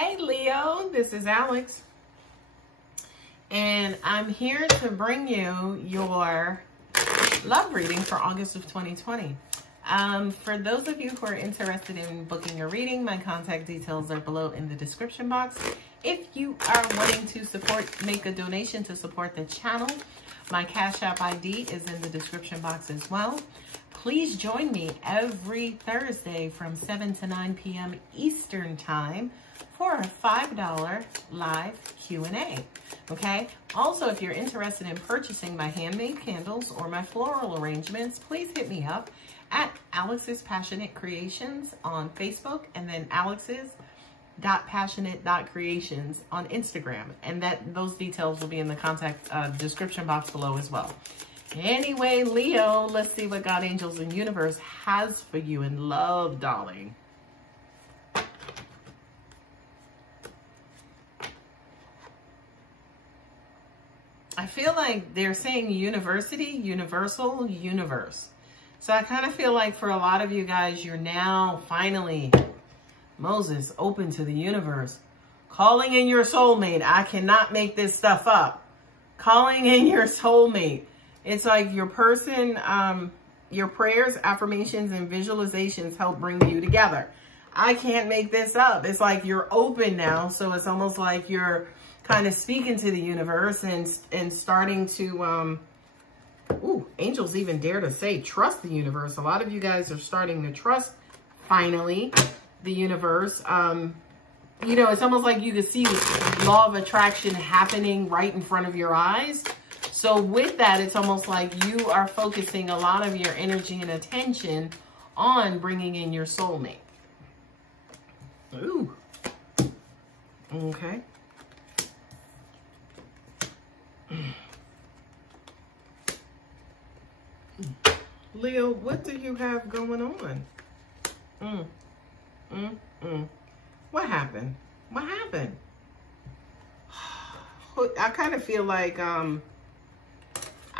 Hey Leo, this is Alex, and I'm here to bring you your love reading for August of 2020. For those of you who are interested in booking a reading, my contact details are below in the description box. If you are wanting to make a donation to support the channel, my Cash App ID is in the description box as well. Please join me every Thursday from 7 to 9 p.m. Eastern Time for a $5 live Q&A, okay? Also, if you're interested in purchasing my handmade candles or my floral arrangements, please hit me up at Alex's Passionate Creations on Facebook, and then alex's.passionate.creations on Instagram. And those details will be in the contact description box below as well. Anyway, Leo, let's see what God, angels, and universe has for you in love, darling. I feel like they're saying university, universal, universe. So I kind of feel like for a lot of you guys, you're now finally, Moses, open to the universe. Calling in your soulmate. I cannot make this stuff up. Calling in your soulmate. It's like your person, your prayers, affirmations, and visualizations help bring you together. I can't make this up. It's like you're open now. So it's almost like you're kind of speaking to the universe and starting to, angels even dare to say, trust the universe. A lot of you guys are starting to trust, finally, the universe. You know, it's almost like you can see law of attraction happening right in front of your eyes. So with that, it's almost like you are focusing a lot of your energy and attention on bringing in your soulmate. Ooh. Okay. Leo, what do you have going on? What happened? What happened? I kind of feel like, I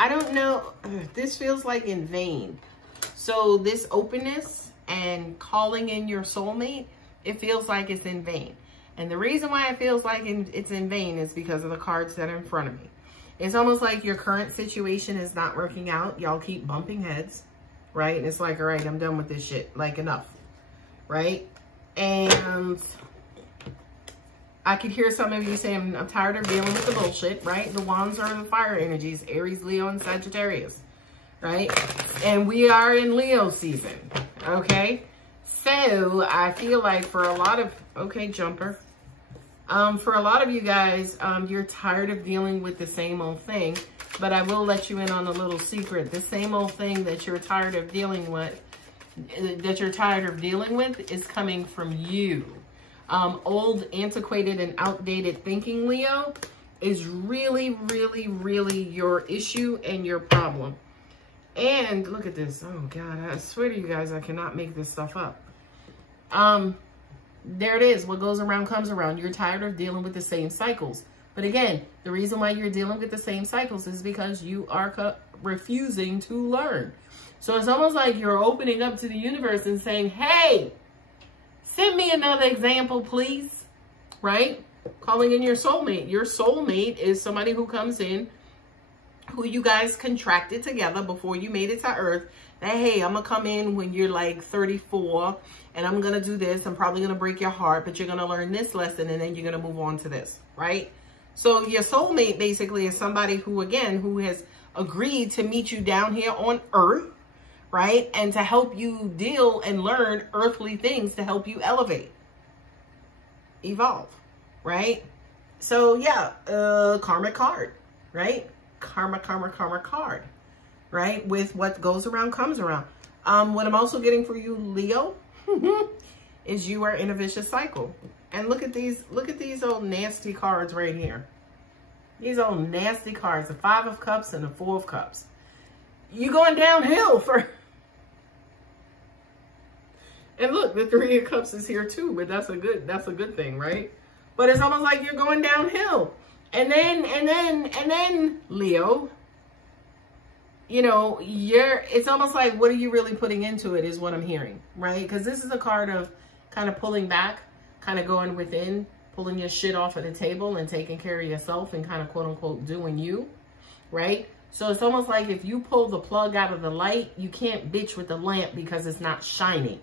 don't know. This feels like in vain. So this openness and calling in your soulmate, it feels like it's in vain. And the reason why it feels like it's in vain is because of the cards that are in front of me. It's almost like your current situation is not working out. Y'all keep bumping heads, right? And it's like, all right, I'm done with this shit. Like, enough, right? And I could hear some of you saying, I'm tired of dealing with the bullshit, right? The wands are the fire energies, Aries, Leo, and Sagittarius, right? And we are in Leo season, okay? So I feel like for a lot of, okay, jumper. For a lot of you guys, you're tired of dealing with the same old thing, but I will let you in on a little secret. The same old thing that you're tired of dealing with, is coming from you. Old, antiquated, and outdated thinking, Leo, is really, really, really your issue and your problem. And look at this. Oh God, I swear to you guys, I cannot make this stuff up. There it is. What goes around comes around. You're tired of dealing with the same cycles. But again, the reason why you're dealing with the same cycles is because you are refusing to learn. So it's almost like you're opening up to the universe and saying, hey, send me another example, please. Right? Calling in your soulmate. Your soulmate is somebody who comes in, who you guys contracted together before you made it to Earth. That, hey, I'm going to come in when you're like 34 and I'm going to do this. I'm probably going to break your heart, but you're going to learn this lesson and then you're going to move on to this, right? So your soulmate basically is somebody who, again, who has agreed to meet you down here on Earth, right? And to help you deal and learn earthly things to help you elevate, evolve, right? So yeah, karmic card, right? Karma card. Right? With what goes around comes around. What I'm also getting for you, Leo, is you are in a vicious cycle. And look at these old nasty cards right here. These old nasty cards, the 5 of Cups and the 4 of Cups. You going downhill for... And look, the 3 of Cups is here too, but that's a good thing, right? But it's almost like you're going downhill. And then, Leo, you know, it's almost like, what are you really putting into it is what I'm hearing, right? Because this is a card of kind of pulling back, kind of going within, pulling your shit off of the table and taking care of yourself and kind of quote unquote doing you, right? So it's almost like if you pull the plug out of the light, you can't bitch with the lamp because it's not shining.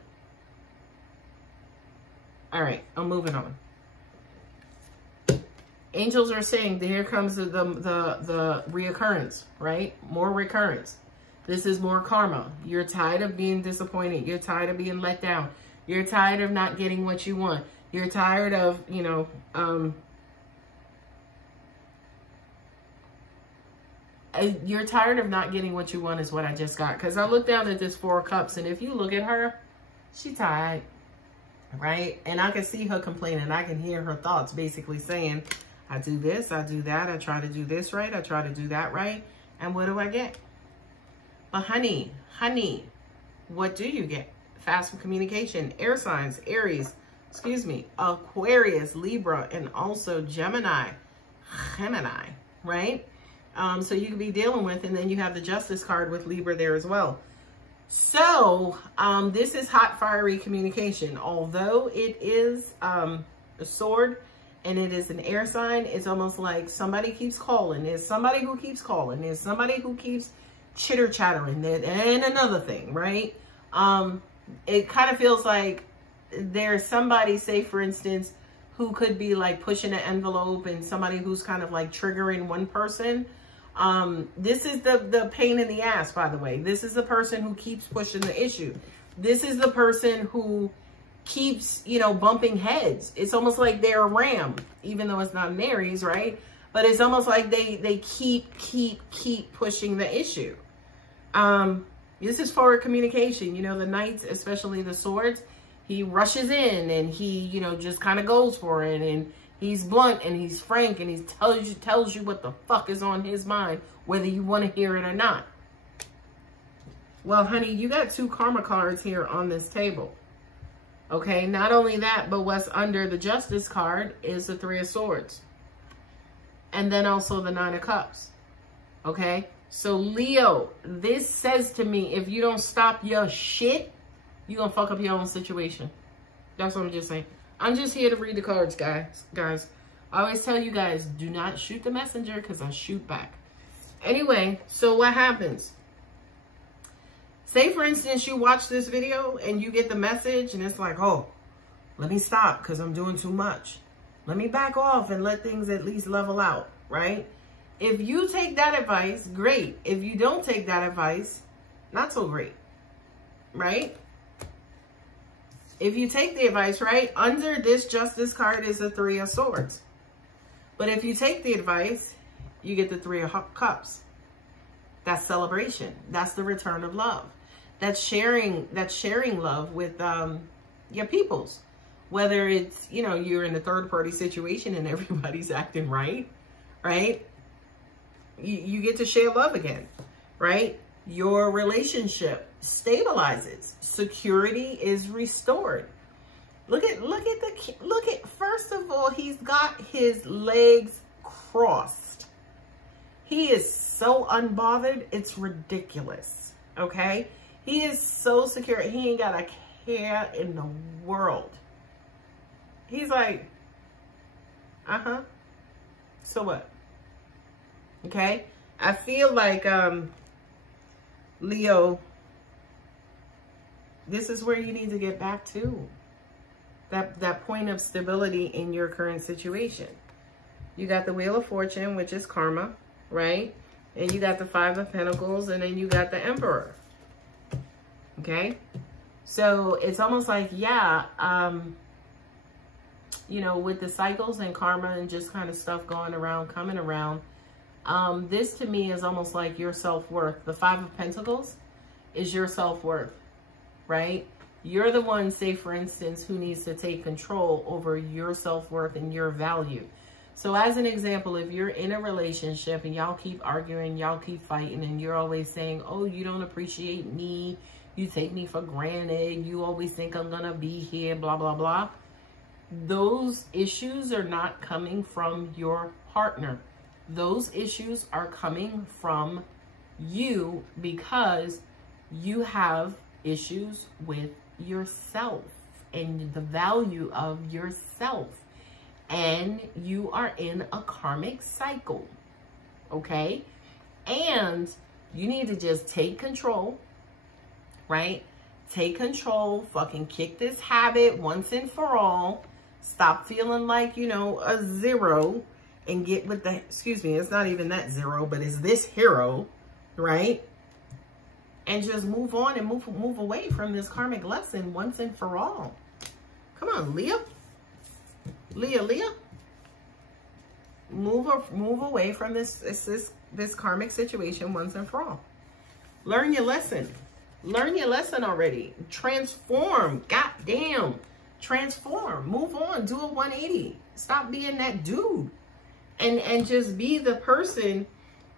All right, I'm moving on. Angels are saying that here comes the reoccurrence, right? More recurrence. This is more karma. You're tired of being disappointed. You're tired of being let down. You're tired of not getting what you want. You're tired of, you know, you're tired of not getting what you want is what I just got. Because I look down at this 4 of Cups, and if you look at her, she tired, right? And I can see her complaining. I can hear her thoughts basically saying, I do this, I do that, I try to do this right, I try to do that right, and what do I get? But honey, what do you get? Fast for communication, air signs, Aries, excuse me, Aquarius, Libra, and also Gemini, right? So you could be dealing with, and then you have the Justice card with Libra there as well. So this is hot, fiery communication. Although it is a sword and it is an air sign, it's almost like somebody keeps calling. There's somebody who keeps calling. There's somebody who keeps chitter chattering. And another thing, right? It kind of feels like there's somebody, say for instance, who could be like pushing an envelope, and somebody who's kind of like triggering one person. This is the pain in the ass, by the way. This is the person who keeps pushing the issue. This is the person who keeps, you know, bumping heads. It's almost like they're a ram, even though it's not an Aries, right? But it's almost like they keep pushing the issue. This is forward communication. You know, the Knights, especially the swords, he rushes in and he, you know, just kind of goes for it, and he's blunt and he's frank, and he tells you what the fuck is on his mind, whether you want to hear it or not. Well, honey, you got 2 karma cards here on this table. Okay, not only that, but what's under the Justice card is the 3 of Swords. And then also the 9 of Cups. Okay, so Leo, this says to me, if you don't stop your shit, you're going to fuck up your own situation. That's what I'm just saying. I'm just here to read the cards, guys. I always tell you guys, do not shoot the messenger because I shoot back. Anyway, so what happens? Say, for instance, you watch this video and you get the message and it's like, oh, let me stop because I'm doing too much. Let me back off and let things at least level out, right? If you take that advice, great. If you don't take that advice, not so great, right? If you take the advice, right, under this Justice card is the 3 of Swords. But if you take the advice, you get the 3 of Cups. That's celebration. That's the return of love. That's sharing love with your peoples. Whether it's, you know, you're in a third party situation and everybody's acting right? You get to share love again, right? Your relationship stabilizes. Security is restored. Look at, first of all, he's got his legs crossed. He is so unbothered, it's ridiculous, okay? He is so secure. He ain't got a care in the world. He's like, so what? Okay? I feel like, Leo, this is where you need to get back to. That point of stability in your current situation. You got the Wheel of Fortune, which is karma, right? And you got the 5 of Pentacles, and then you got the Emperor. Okay? So it's almost like, yeah, you know, with the cycles and karma and just kind of stuff going around, coming around, this to me is almost like your self-worth. The 5 of Pentacles is your self-worth, right? You're the one, say for instance, who needs to take control over your self-worth and your value. So as an example, if you're in a relationship and y'all keep arguing, y'all keep fighting, and you're always saying, oh, you don't appreciate me, you take me for granted, you always think I'm gonna be here, blah, blah, blah. Those issues are not coming from your partner. Those issues are coming from you because you have issues with yourself and the value of yourself. and you are in a karmic cycle, okay? And you need to just take control, right? Take control, fucking kick this habit once and for all. Stop feeling like, you know, a zero and get with the, excuse me, it's not even that zero, but it's this hero, right? And just move on and move away from this karmic lesson once and for all. Come on, Leah. Leah. Move away from this karmic situation once and for all. Learn your lesson. Learn your lesson already. Transform. Goddamn. Transform. Move on. Do a 180. Stop being that dude. And just be the person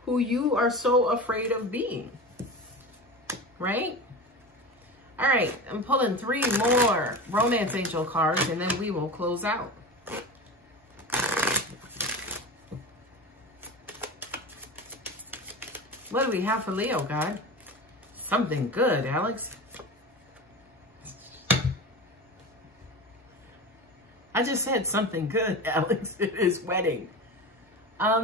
who you are so afraid of being. Right? All right. I'm pulling 3 more romance angel cards, and then we will close out. What do we have for Leo, God? Something good, Alex. I just said something good, Alex. It is wedding.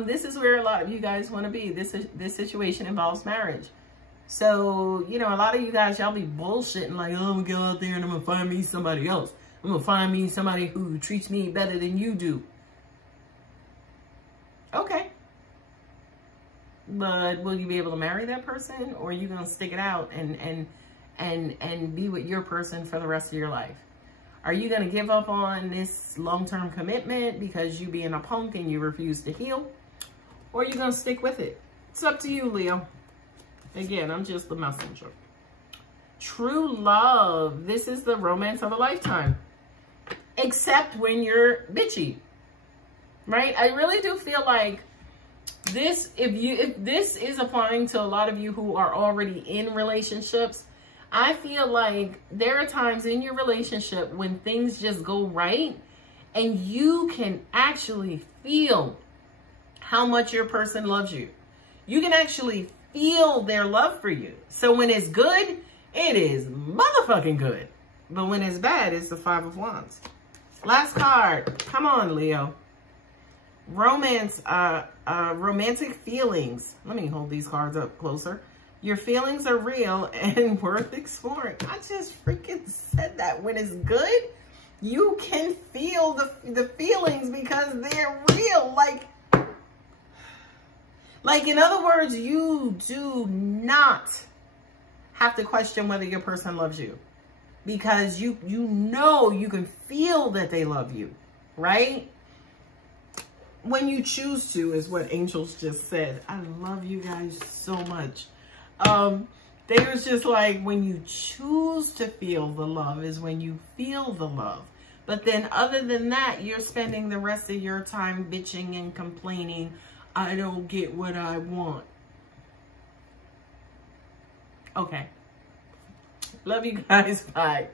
This is where a lot of you guys want to be. This situation involves marriage. So, you know, a lot of you guys, y'all be bullshitting like, oh, I'm going to go out there and I'm going to find me somebody else. I'm going to find me somebody who treats me better than you do. Okay. But will you be able to marry that person, or are you going to stick it out and be with your person for the rest of your life? Are you going to give up on this long-term commitment because you being a punk and you refuse to heal? Or are you going to stick with it? It's up to you, Leo. Again, I'm just the messenger. True love. This is the romance of a lifetime. Except when you're bitchy. Right? I really do feel like this, if this is applying to a lot of you who are already in relationships, I feel like there are times in your relationship when things just go right and you can actually feel how much your person loves you. You can actually feel their love for you. So when it's good, it is motherfucking good. But when it's bad, it's the 5 of Wands. Last card. Come on, Leo. Romance, romantic feelings. Let me hold these cards up closer. Your feelings are real and worth exploring. I just freaking said that. When it's good, you can feel the feelings because they're real. Like in other words, you do not have to question whether your person loves you, because you know you can feel that they love you, right? When you choose to, is what angels just said. I love you guys so much. They was just like, when you choose to feel the love is when you feel the love. But then other than that, you're spending the rest of your time bitching and complaining. I don't get what I want. Okay. Love you guys. Bye.